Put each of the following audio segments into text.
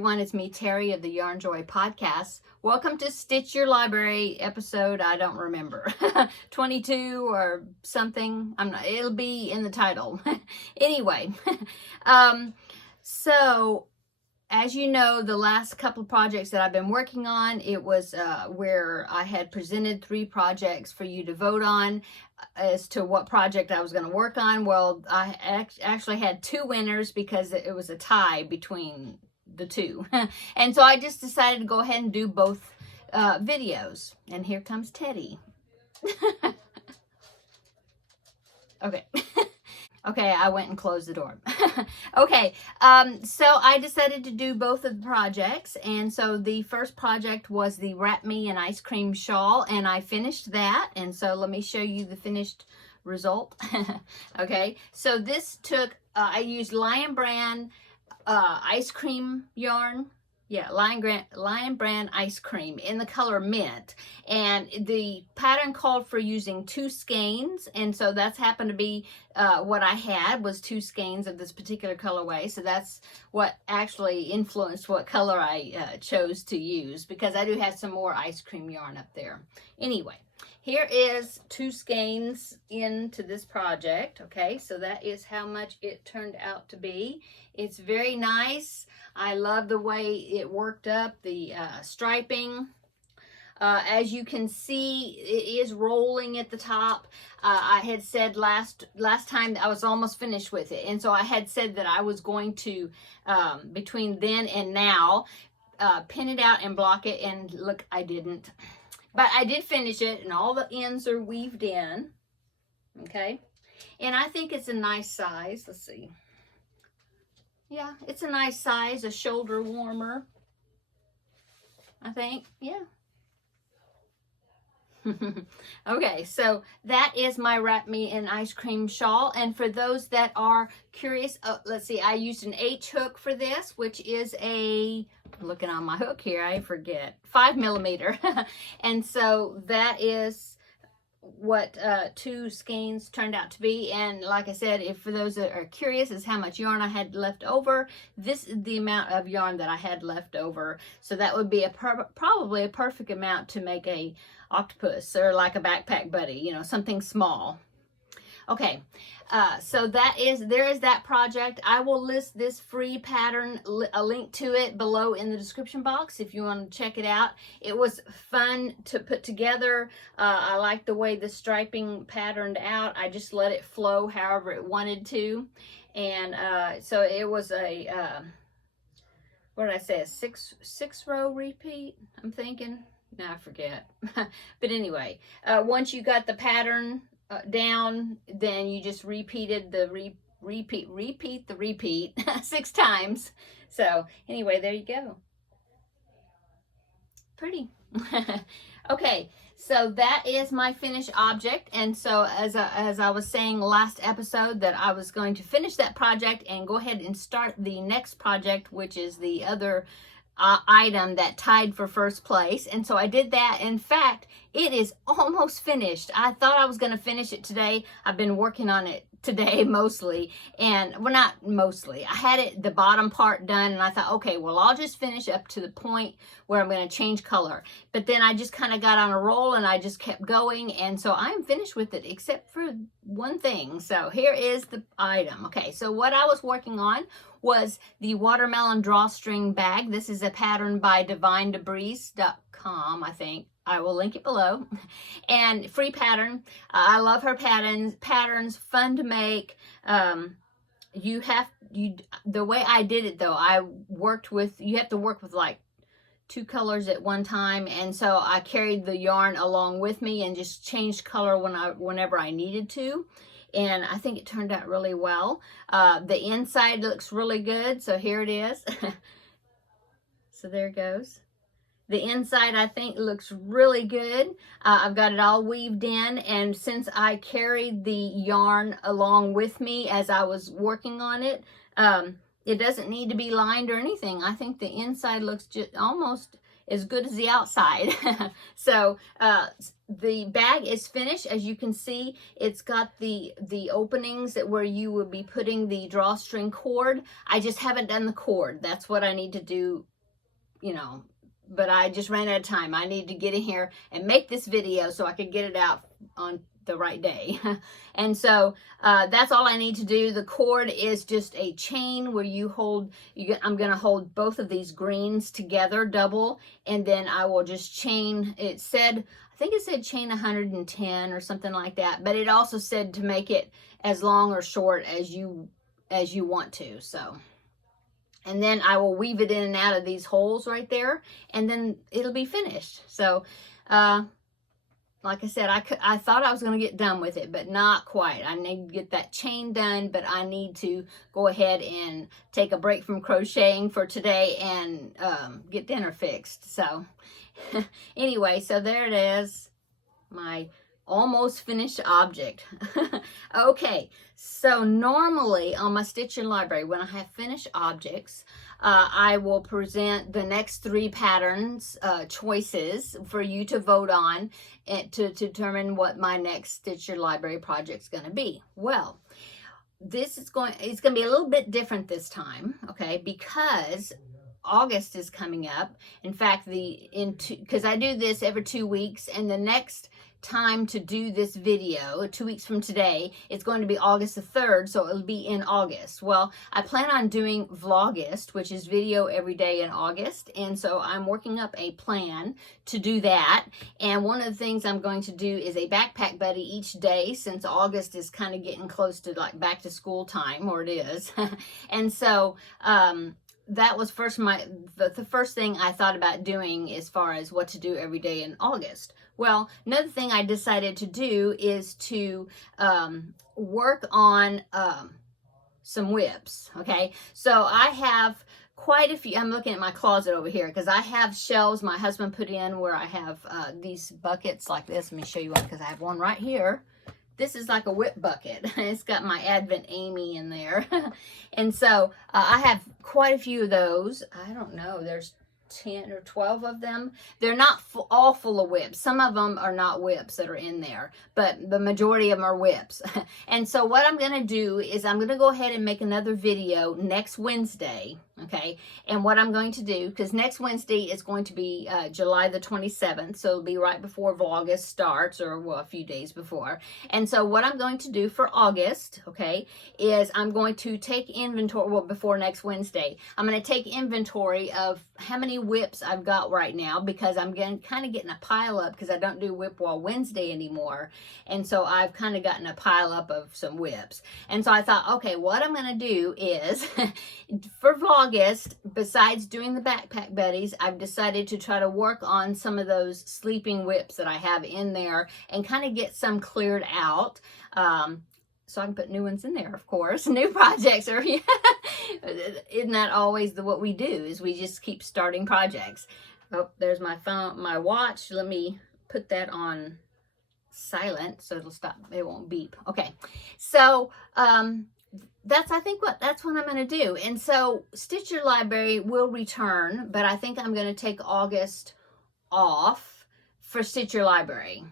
everyone. It's me, Terri of the Yarnjoy podcast. Welcome to Stitch Your Library episode, I don't remember, 22 or something. It'll be in the title. Anyway, so as you know, the last couple of projects that I've been working on, it was where I had presented 3 projects for you to vote on as to what project I was going to work on. Well, I actually had 2 winners because it was a tie between the 2. And so I just decided to go ahead and do both videos. And here comes Teddy. Okay. Okay, I went and closed the door. Okay, so I decided to do both of the projects. And so the first project was the Wrap Me an Ice Cream Shawl, and I finished that. And so let me show you the finished result. Okay, so this took, I used Lion Brand ice cream yarn. Yeah, Lion Brand ice cream in the color mint. And the pattern called for using 2 skeins. And so that's happened to be what I had was 2 skeins of this particular colorway. So that's what actually influenced what color I chose to use, because I do have some more ice cream yarn up there. Anyway, here is 2 skeins into this project. Okay, so that is how much it turned out to be. It's very nice. I love the way it worked up, the striping. As you can see, it is rolling at the top. I had said last time I was almost finished with it. And so I had said that I was going to, between then and now, pin it out and block it. And look, I didn't. But I did finish it, and all the ends are weaved in. Okay. And I think it's a nice size. Let's see. Yeah, it's a nice size, a shoulder warmer, I think. Yeah. Okay, so that is my Wrap Me an Ice Cream Shawl. And for those that are curious, let's see, I used an H hook for this, which is looking on my hook here, I forget, 5mm. And so that is what 2 skeins turned out to be. And like I said, if for those that are curious as how much yarn I had left over, this is the amount of yarn that I had left over. So that would be probably a perfect amount to make a octopus or like a backpack buddy, you know, something small. Okay, so there is that project. I will list this free pattern, a link to it below in the description box if you want to check it out. It was fun to put together. I like the way the striping patterned out. I just let it flow however it wanted to. And so it was a, what did I say, a six row repeat, I'm thinking? No, I forget. But anyway, once you got the pattern down, then you just repeated the repeat 6 times. So anyway, there you go. Pretty. Okay, so that is my finished object. And so as I was saying last episode, that I was going to finish that project and go ahead and start the next project, which is the other item that tied for first place. And so I did that. In fact, it is almost finished. I thought I was going to finish it today. I've been working on it today mostly, and well, not mostly, I had the bottom part done, and I thought, okay, well, I'll just finish up to the point where I'm going to change color. But then I just kind of got on a roll, and I just kept going, and so I'm finished with it except for one thing. So here is the item. Okay, so what I was working on was the watermelon drawstring bag. This is a pattern by divinedebris.com, I think. I will link it below. And free pattern. I love her patterns, fun to make. The way I did it though, you have to work with like 2 colors at one time, and so I carried the yarn along with me and just changed color whenever I needed to. And I think it turned out really well. The inside looks really good, so here it is. So there it goes. The inside, I think, looks really good. I've got it all weaved in, and since I carried the yarn along with me as I was working on it, it doesn't need to be lined or anything. I think the inside looks just almost as good as the outside. So the bag is finished. As you can see, it's got the openings that where you would be putting the drawstring cord. I just haven't done the cord. That's what I need to do, you know, but I just ran out of time. I need to get in here and make this video so I could get it out on the right day. And so that's all I need to do. The cord is just a chain where you hold, I'm going to hold both of these greens together, double, and then I will just chain. It said, I think it said chain 110 or something like that, but it also said to make it as long or short as you want to. So, and then I will weave it in and out of these holes right there, and then it'll be finished. So, like I said, I thought I was going to get done with it, but not quite. I need to get that chain done, but I need to go ahead and take a break from crocheting for today and get dinner fixed. So, anyway, so there it is, my almost finished object. Okay, so normally on my Stitch Your Library, when I have finished objects, I will present the next 3 patterns choices for you to vote on to determine what my next Stitch Your Library project is going to be. Well, it's going to be a little bit different this time, okay, because August is coming up. In fact, because I do this every 2 weeks, and the next time to do this video, 2 weeks from today, it's going to be August the 3rd, so it'll be in August. Well, I plan on doing Vlogust, which is video every day in August, and so I'm working up a plan to do that. And one of the things I'm going to do is a backpack buddy each day, since August is kind of getting close to like back to school time, or it is. And so that was the first thing I thought about doing as far as what to do every day in August. Well, another thing I decided to do is to work on some whips, okay? So I have quite a few. I'm looking at my closet over here because I have shelves my husband put in where I have these buckets like this. Let me show you one because I have one right here. This is like a whip bucket. It's got my Advent Amy in there. And so I have quite a few of those. I don't know, there's 10 or 12 of them. They're not all full of whips. Some of them are not whips that are in there, but the majority of them are whips. And so what I'm going to do is I'm going to go ahead and make another video next Wednesday, okay? And what I'm going to do, because next Wednesday is going to be July the 27th, so it'll be right before Vlogust starts, or well, a few days before. And so what I'm going to do for August, okay, is I'm going to take inventory, well, before next Wednesday, I'm going to take inventory of how many whips I've got right now, because I'm kind of getting a pile up because I don't do Whip Wall Wednesday anymore. And so I've kind of gotten a pile up of some whips. And so I thought, okay, what I'm going to do is for Vlogust, besides doing the backpack buddies, I've decided to try to work on some of those sleeping whips that I have in there and kind of get some cleared out. So I can put new ones in there, of course. New projects are, isn't that always what we do, is we just keep starting projects. Oh, there's my phone, my watch. Let me put that on silent so it'll stop, it won't beep. Okay, so that's what I'm going to do. And so Stitch Your Library will return, but I think I'm going to take August off for Stitch Your Library.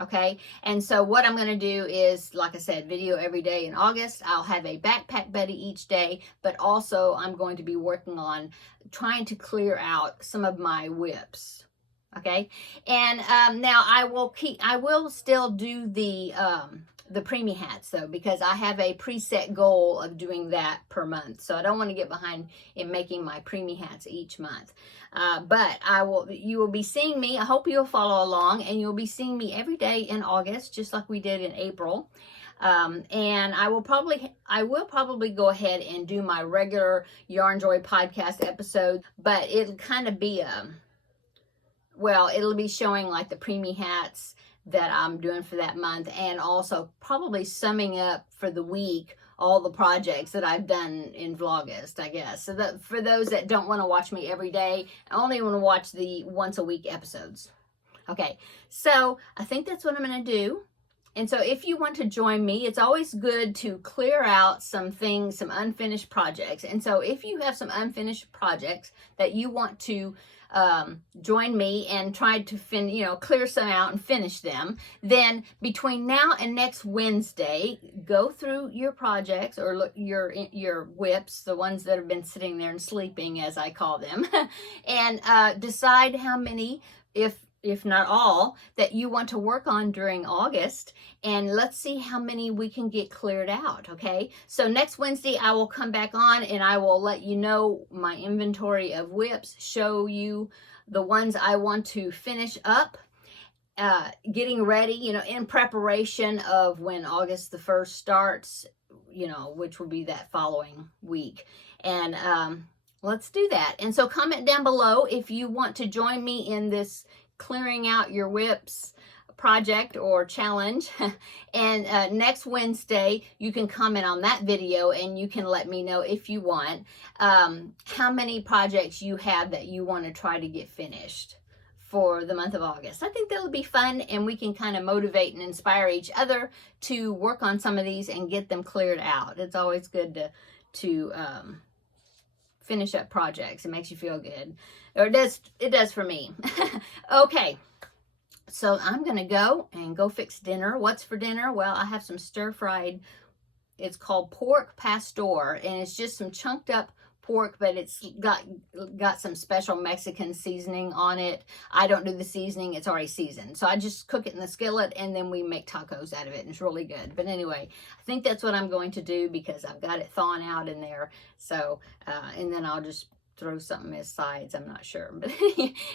Okay, and so what I'm going to do is, like I said, video every day in August. I'll have a backpack buddy each day, but also I'm going to be working on trying to clear out some of my whips. Okay, and now I will still do the preemie hats though, because I have a preset goal of doing that per month. So I don't want to get behind in making my preemie hats each month. But you will be seeing me. I hope you'll follow along, and you'll be seeing me every day in August, just like we did in April. And I will probably go ahead and do my regular Yarnjoy podcast episode, but it'll kind of be it'll be showing like the preemie hats that I'm doing for that month, and also probably summing up for the week all the projects that I've done in Vlogust, I guess. So that for those that don't want to watch me every day, I only want to watch the once a week episodes. Okay, so I think that's what I'm going to do. And so if you want to join me, it's always good to clear out some things, some unfinished projects. And so if you have some unfinished projects that you want to join me and try to clear some out and finish them, then between now and next Wednesday, go through your projects, or look your whips, the ones that have been sitting there and sleeping, as I call them, and decide how many, if not all, that you want to work on during August, and let's see how many we can get cleared out, okay? So next Wednesday, I will come back on and I will let you know my inventory of whips, show you the ones I want to finish up, getting ready, in preparation of when August the 1st starts, which will be that following week. And let's do that. And so comment down below if you want to join me in this clearing out your whips project or challenge. And next Wednesday, you can comment on that video and you can let me know, if you want, how many projects you have that you want to try to get finished for the month of August. I think that'll be fun, and we can kind of motivate and inspire each other to work on some of these and get them cleared out. It's always good to finish up projects. It makes you feel good, or it does for me. Okay, so I'm gonna go fix dinner. What's for dinner? Well, I have some stir-fried, it's called pork pastor, and it's just some chunked up pork, but it's got some special Mexican seasoning on it. I don't do the seasoning, it's already seasoned, so I just cook it in the skillet and then we make tacos out of it, and it's really good. But anyway, I think that's what I'm going to do because I've got it thawing out in there. So and then I'll just throw something as sides, I'm not sure, but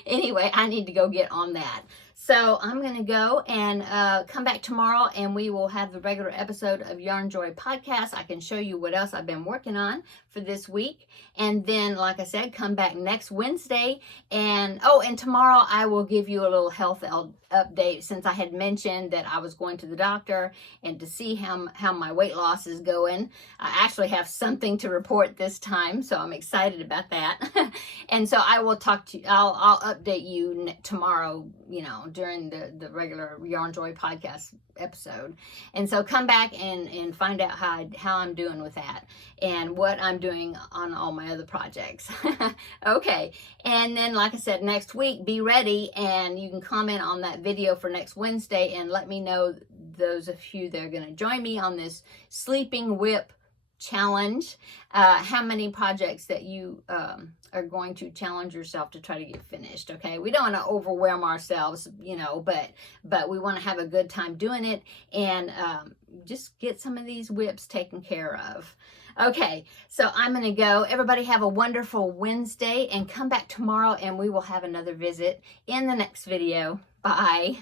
anyway, I need to go get on that. So I'm gonna go and come back tomorrow, and we will have the regular episode of Yarnjoy podcast. I can show you what else I've been working on for this week, and then, like I said, come back next Wednesday, and tomorrow I will give you a little health update, since I had mentioned that I was going to the doctor and to see how my weight loss is going. I actually have something to report this time, so I'm excited about that. And so I will I'll update you tomorrow, during the regular Yarnjoy podcast episode. And so come back and find out how I'm doing with that and what I'm doing on all my other projects. Okay, and then, like I said, next week, be ready, and you can comment on that video for next Wednesday and let me know, those of you that are going to join me on this sleeping whip challenge, how many projects that you are going to challenge yourself to try to get finished. Okay, we don't want to overwhelm ourselves, but we want to have a good time doing it, and just get some of these whips taken care of. Okay, so I'm gonna go. Everybody have a wonderful Wednesday, and come back tomorrow and we will have another visit in the next video. Bye.